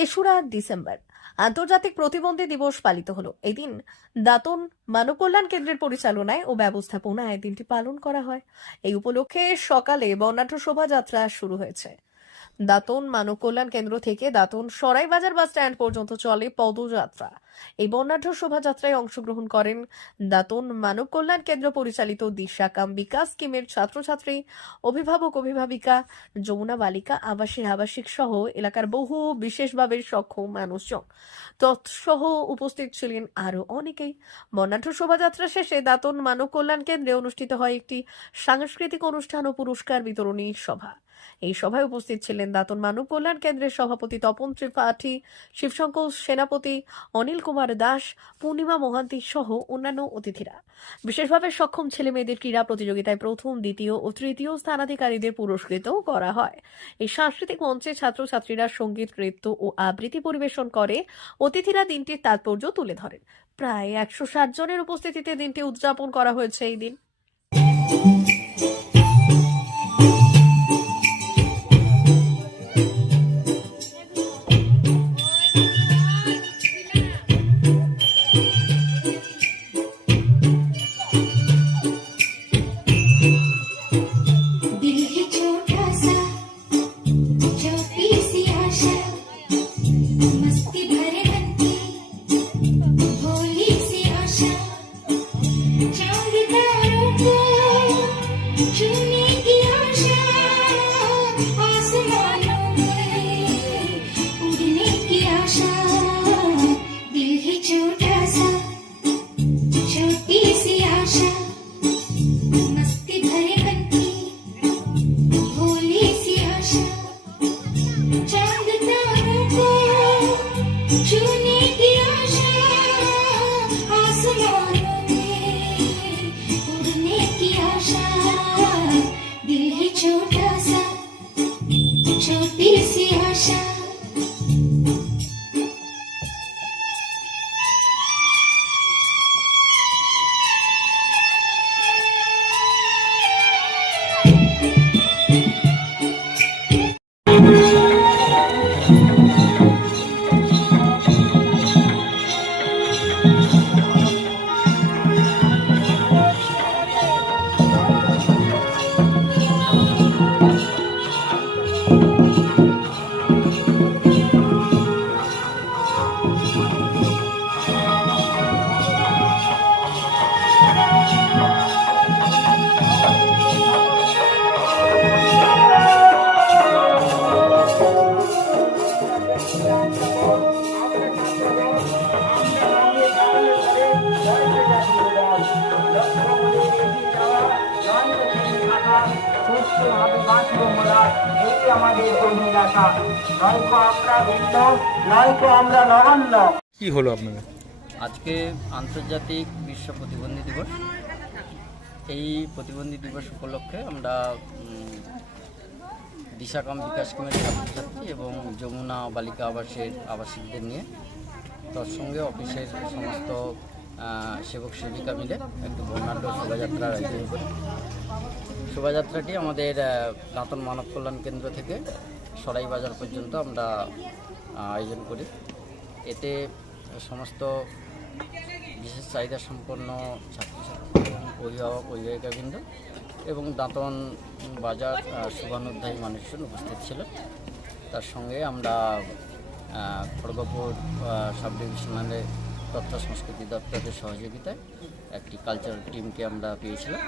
তেসরা ডিসেম্বর। আন্তর্জাতিক প্রতিবন্ধী দিবস পালিত হলো। এদিন দাতন মানবকল্যাণ কেন্দ্রের পরিচালনায় ও ব্যবস্থাপনায় দিনটি পালন করা হয়। এই উপলক্ষে সকালে বর্ণাঢ্য শোভাযাত্রা শুরু হয়েছে। দাতন মানব কল্যাণ কেন্দ্র থেকে দাতন সরাইবাজার বাস স্ট্যান্ড পর্যন্ত চলে পদযাত্রা। এই বর্ণাঢ্য শোভাযাত্রায় অংশগ্রহণ করেন দাতন মানব কল্যাণ কেন্দ্র পরিচালিত দিশা কাম বিকাশ স্কিমের ছাত্রছাত্রী, অভিভাবক অভিভাবিকা, যমুনা বালিকা, আবাসিক আবাসিক সহ এলাকার বহু বিশেষভাবে সক্ষম মানুষজন। তৎসহ উপস্থিত ছিলেন আরও অনেকেই। বর্ণাঢ্য শোভাযাত্রা শেষে দাতন মানব কল্যাণ কেন্দ্রে অনুষ্ঠিত হয় একটি সাংস্কৃতিক অনুষ্ঠান ও পুরস্কার বিতরণী সভা। এই সভায় উপস্থিত ছিলেন দাতন মানব কল্যাণ কেন্দ্রের সভাপতি তপন ত্রিপাঠী, শিবশঙ্কর সেনাপতি অনিল কুমার দাস, পূর্ণিমা মোহান্তি সহ অন্যান্য অতিথিরা। বিশেষভাবে সক্ষম ছেলে মেয়েদের ক্রীড়া প্রতিযোগিতায় প্রথম, দ্বিতীয় ও তৃতীয় স্থানাধিকারীদের পুরস্কৃত করা হয়। এই সাংস্কৃতিক মঞ্চে ছাত্রছাত্রীরা সংগীত, নৃত্য ও আবৃত্তি পরিবেশন করে। অতিথিরা দিনটির তাৎপর্য তুলে ধরেন। প্রায় একশো ষাট জনের উপস্থিতিতে দিনটি উদযাপন করা হয়েছে এই দিন। এই আমাদের কর্মীর আশা নয়তো আমরা ভিন্ন নয়তো আমরা নগণ্য। কি হলো আপনাদের? আজকে আন্তর্জাতিক বিশ্ব প্রতিবন্ধী দিবস। এই প্রতিবন্ধী দিবস উপলক্ষে আমরা দিশাকাম বিকাশ কেন্দ্রের ছাত্রছাত্রী এবং যমুনা বালিকা আবাসের আবাসিকদের নিয়ে তার সঙ্গে অফিসের সমস্ত সেবক সেবিকা মিলে একটি বর্ণাঢ্য শোভাযাত্রার আয়োজন করি শোভাযাত্রাটি আমাদের দাঁতন মানব কল্যাণ কেন্দ্র থেকে সরাই বাজার পর্যন্ত আমরা আয়োজন করি। এতে সমস্ত বিশেষ চাহিদা সম্পন্ন ছাত্রছাত্রী এবং অভিভাবক, অভিভাবিকাবৃন্দ এবং দাঁতন বাজার শুভানুধ্যায়ী মানুষজন উপস্থিত ছিল। তার সঙ্গে আমরা খড়গপুর সাব ডিভিশনালে তথ্য সংস্কৃতি দপ্তরের সহযোগিতায় একটি কালচারাল টিমকে আমরা পেয়েছিলাম।